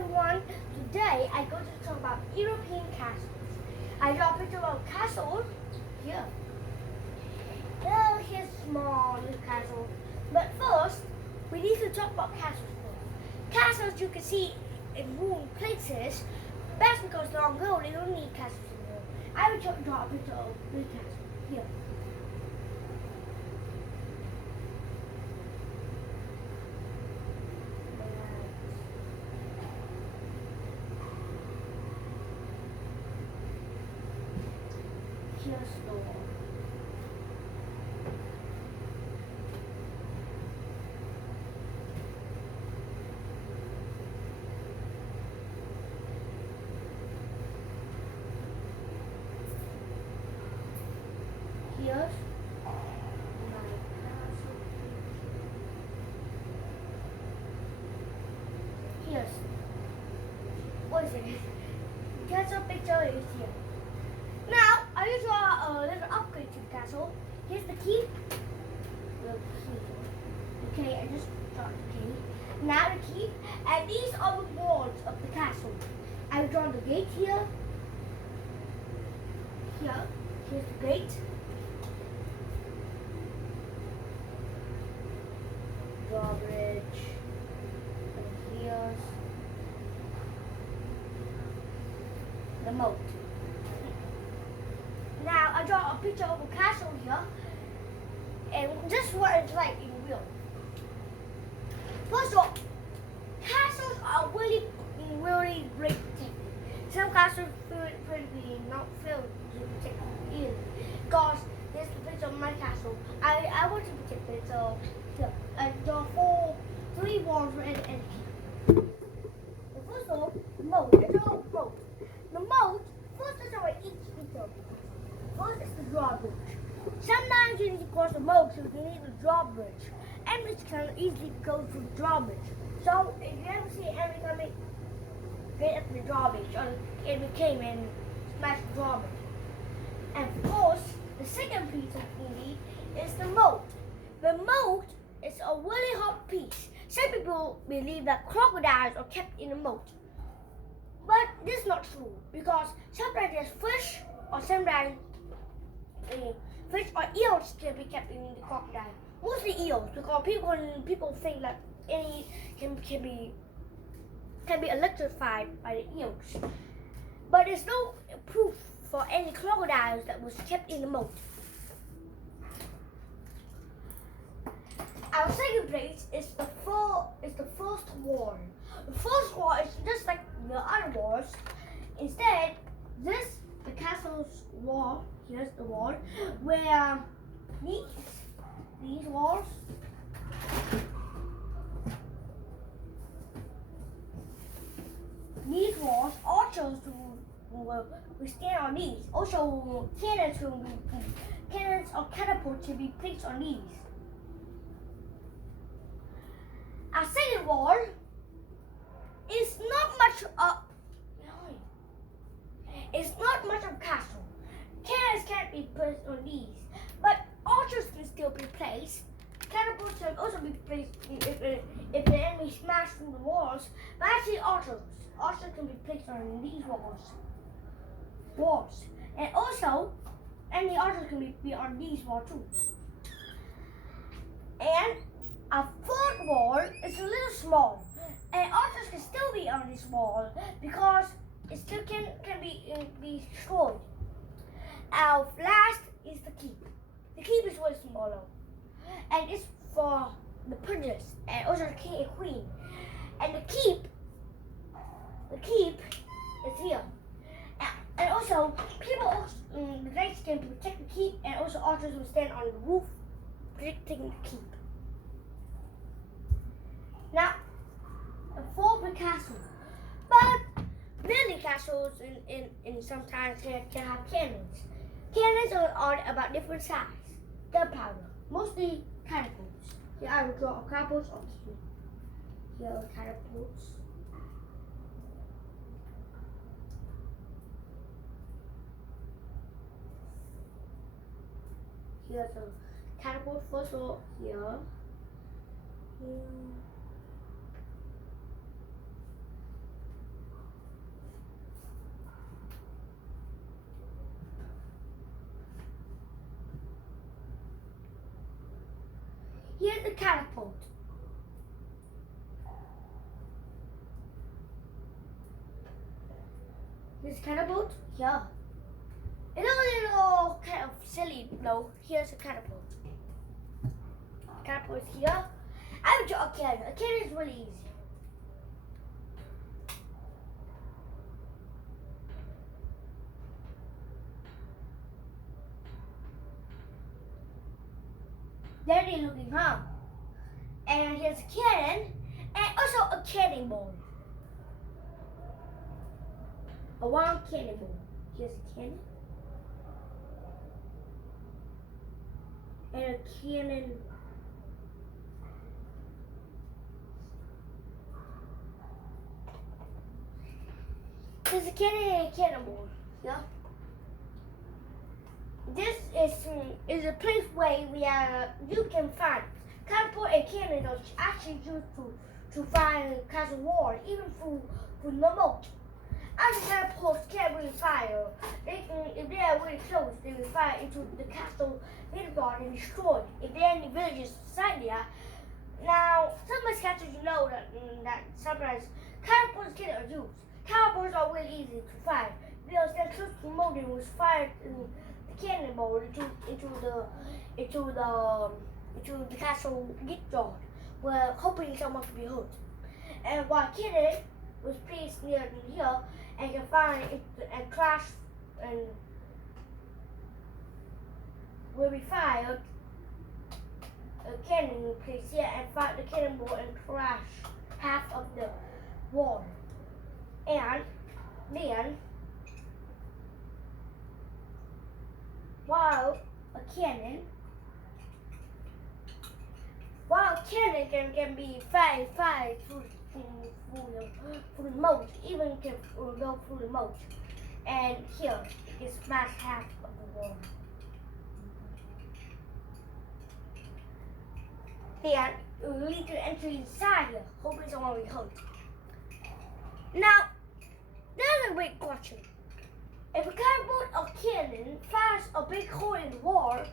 everyone, today I'm going to talk about European castles. I draw a picture of a castle here. Here's a small little castle. But first, we need to talk about castles first. Castles you can see in ruined places. That's because long ago they don't need castles anymore. I will draw a picture of the castle here. Here's the wall. Here's my castle. Here's what is it? Castle picture is here. Now I will draw a little upgrade to the castle. Here's the key. Okay, I just draw the key. Now the key, and these are the walls of the castle. I will draw the gate here. Here's the gate. Drawbridge. And here's the moat. Now I draw a picture of a castle here, and this is what it's like in real. First of all, castles are really great thing. Some castles pretty not filled to take in, because here's the picture of my castle. I want to take a picture here. I draw three walls and a key. First of all, the moat. I draw a moat. The moat. First, I draw each picture. First is the drawbridge. Sometimes you need to cross the moat, so you need a drawbridge. Enemies can easily go through the drawbridge. So if you ever see an enemy coming, get up the drawbridge, or enemy came and smashed the drawbridge. And of course, the second piece of you need is the moat. The moat is a really hard piece. Some people believe that crocodiles are kept in the moat. But this is not true, because sometimes there's fish, or sometimes fish or eels can be kept in the crocodile. Mostly eels, because people think that any can be electrified by the eels. But there's no proof for any crocodiles that was kept in the moat. Our second place is the first wall. The first wall is just like the other walls. Instead, the castle's wall. Here's the wall where these walls. These walls, archers will stand on these. Also, cannons or catapults will be placed on these. Our second wall is not much up. It's not much of a castle. Cannons can't be placed on these, but archers can still be placed. Catapults can also be placed if the enemy smashes through the walls. But actually, archers can be placed on these walls, and also, any archers can be on these walls too. And our third wall is a little small, and archers can still be on this wall because it still can be destroyed. Our last is the keep. The keep is way smaller, and it's for the princess and also the king and queen. And the keep is here. And also, the knights can protect the keep, and also archers will stand on the roof protecting the keep. Now, the fourth castle. But many castles in sometimes can have cannons. Cannons are about different size. Gunpowder, mostly catapults. Here I will draw a catapult on here. Here are catapults. Here's a catapult first of all here. catapult. Here's a catapult. Here. It's a little kind of silly though. Here's a catapult. Catapult is here. I would draw a cannon. A cannon is really easy. There they're looking, huh? And here's a cannon, and also a cannonball. A round cannonball. Here's a cannon. And a cannon. There's a cannon and a cannonball. Yeah. This is a place where you can find catapult and cannon are actually used to find castle wall, even through remote. Other catapults can't really fire. They can, if they are really close, they will fire into the castle guard and destroy it. If there are any villages inside there. Now, some castles you know that sometimes catapults cannot use. Catapults are really easy to fire because they're close to remote and was fired cannonball into the castle yard, where hoping someone could be hurt. And while cannon was placed near here and can find it and crash and will be fired, a cannon will place here and fire the cannonball and crash half of the wall. And then while a cannon can be fired through the moat, even can go through the moat. And here is smash half of the wall. Then it will lead to the entry inside here, hoping someone will be hurt. Now, there's a big question. If a catapult or cannon fires a big hole in the wall,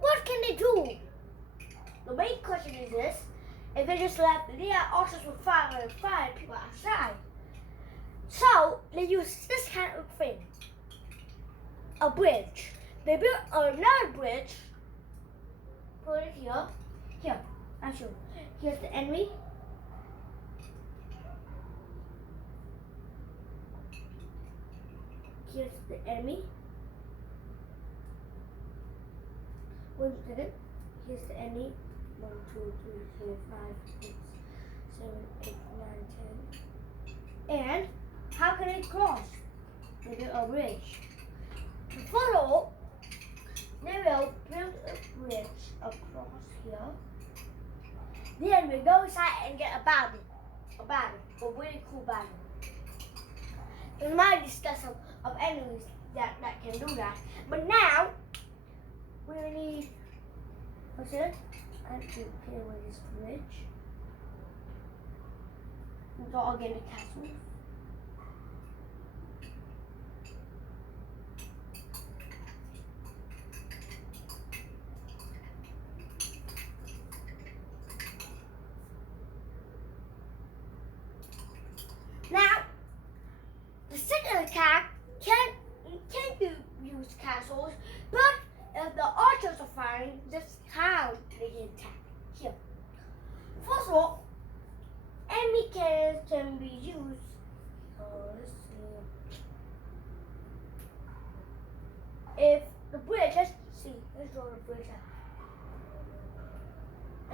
what can they do? The main question is this: if they just left there, archers would fire people outside. So they use this kind of thing: a bridge. They built another bridge. Put it here. Here, I'll show you. Here's the enemy. Here's the enemy. One second. Here's the enemy. 1, 2, 3, 4, 5, 6, 7, 8, 9, 10. And how can it cross? With a bridge. To follow, they will build a bridge across here. Then we go inside and get a battle. A really cool battle. We might discuss of enemies that can do that. But now, we need, what's it? I have to pay away this bridge. We go again the castle. Now, the second attack can't use castles, but if the archers are firing, that's how they can attack. Here. First of all, enemy cannons can be used. Let's see. If the bridge, let's draw the bridge out.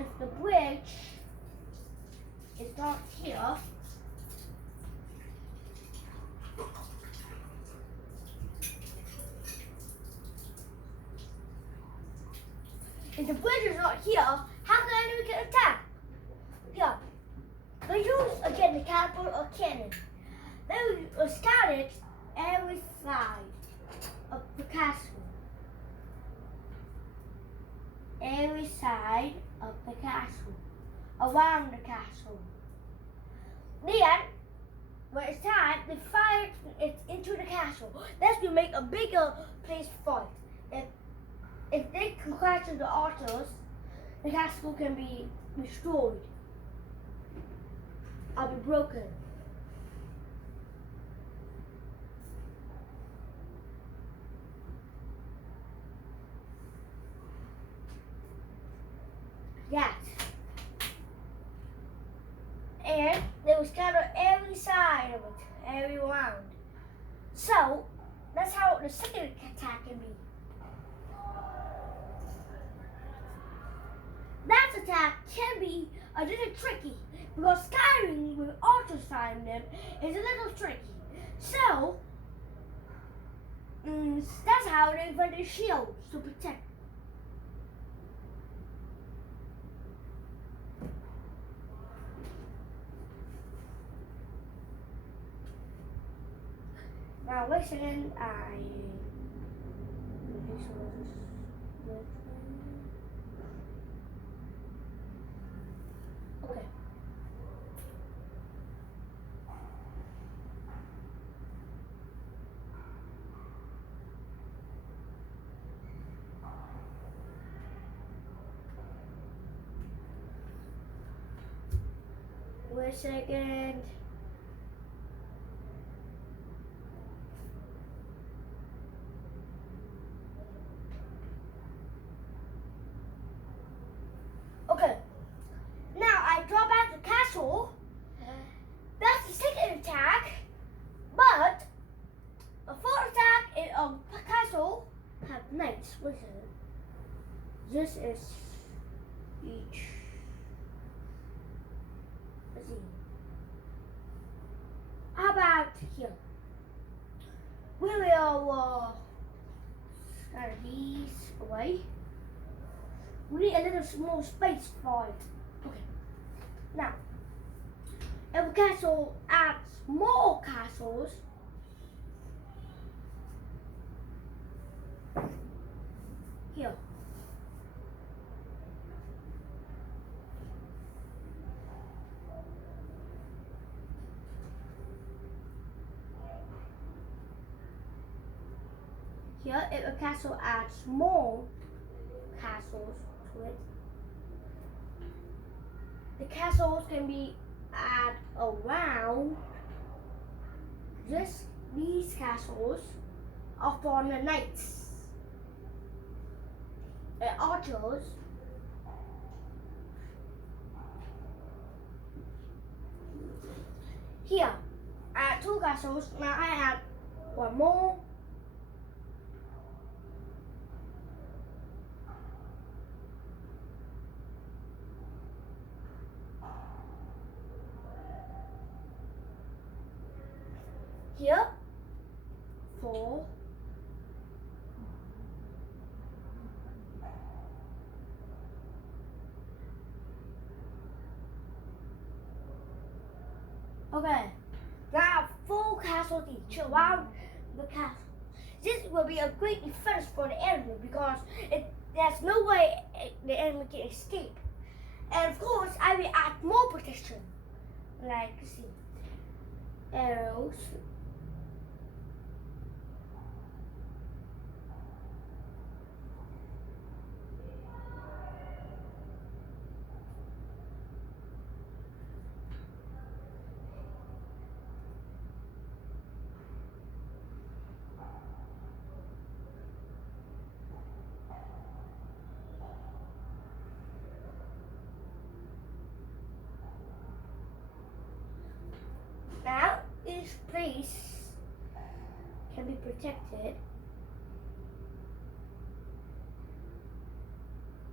If the bridge is not here, if the bridge is not here, how can the enemy get attack? Here. They use again the catapult or cannon. They will scout it every side of the castle. Every side of the castle. Around the castle. Then, when it's time, they fire it into the castle. That's to make a bigger place for it. If they can crash to the archers, the castle can be destroyed or be broken. That. And they will scatter every side of it, every round. So that's how the second attack can be. That attack can be a little tricky because scattering with archers firing them is a little tricky. So that's how they invented shields to protect. Now wait a second, okay. Wait a second. Okay. Now I draw back the castle. That's the second attack. But the fourth attack is a castle have knights. Listen. This is each. Let's see. How about here? We will scatter these away. We need a little small space for it. Okay. Now, if a castle adds more castles, here. Here, if a castle adds more castles to it, the castles can be added around these castles are for the knights and archers. Here, I add 2 castles. Now I add 1 more. Here, 4. Okay, now 4 castles each around the castle. This will be a great defense for the enemy because there's no way the enemy can escape. And of course, I will add more protection, like see, arrows. Now each place can be protected.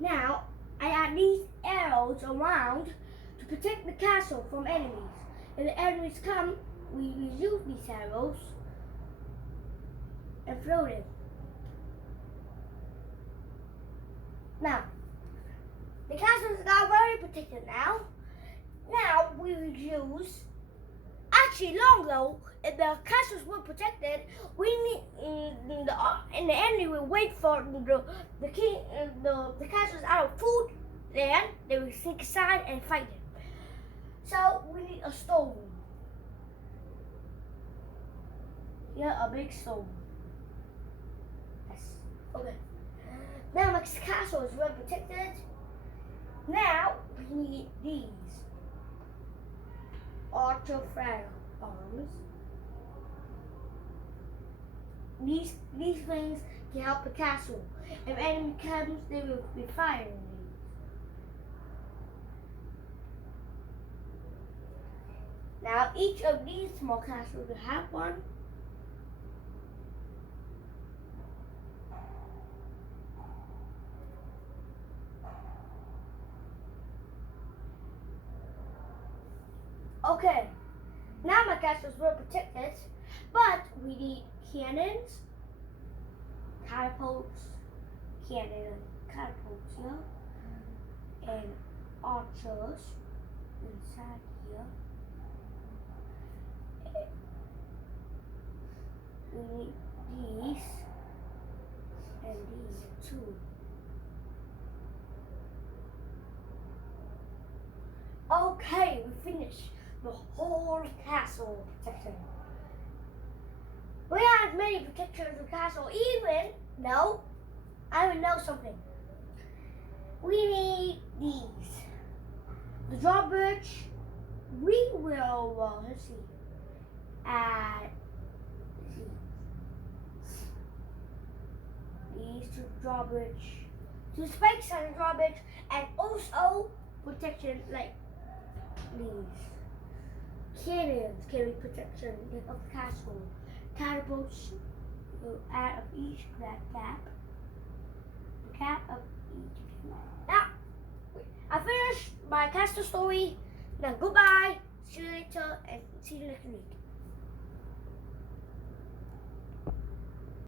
Now I add these arrows around to protect the castle from enemies. If the enemies come, we use these arrows and throw them. Now the castle is now very protected now. Now we will use. Actually, long though, if the castles were protected, we need and the enemy will wait for the king, the castles out of food. Then they will sneak aside and fight them. So we need a stone. Here, a big stone. Yes. Okay. Now my castle is well protected. Now we need these ultra fragile arms. These things can help the castle. If enemy comes, they will be firing these. Now each of these small castles will have one. Okay, now my castle is well protected, but we need cannons, catapults, catapults here, and archers inside here. We need these and these too. Okay, we finished the whole castle protection. We have many protections of the castle. No, I would know something. We need these. The drawbridge. We will let's see. Add these to the drawbridge, to spikes on the drawbridge, and also protection like these. Cannons carry protection of the castle. Catapults will add of each cap. The cap of each. Now, I finished my castle story. Now goodbye. See you later and see you next week.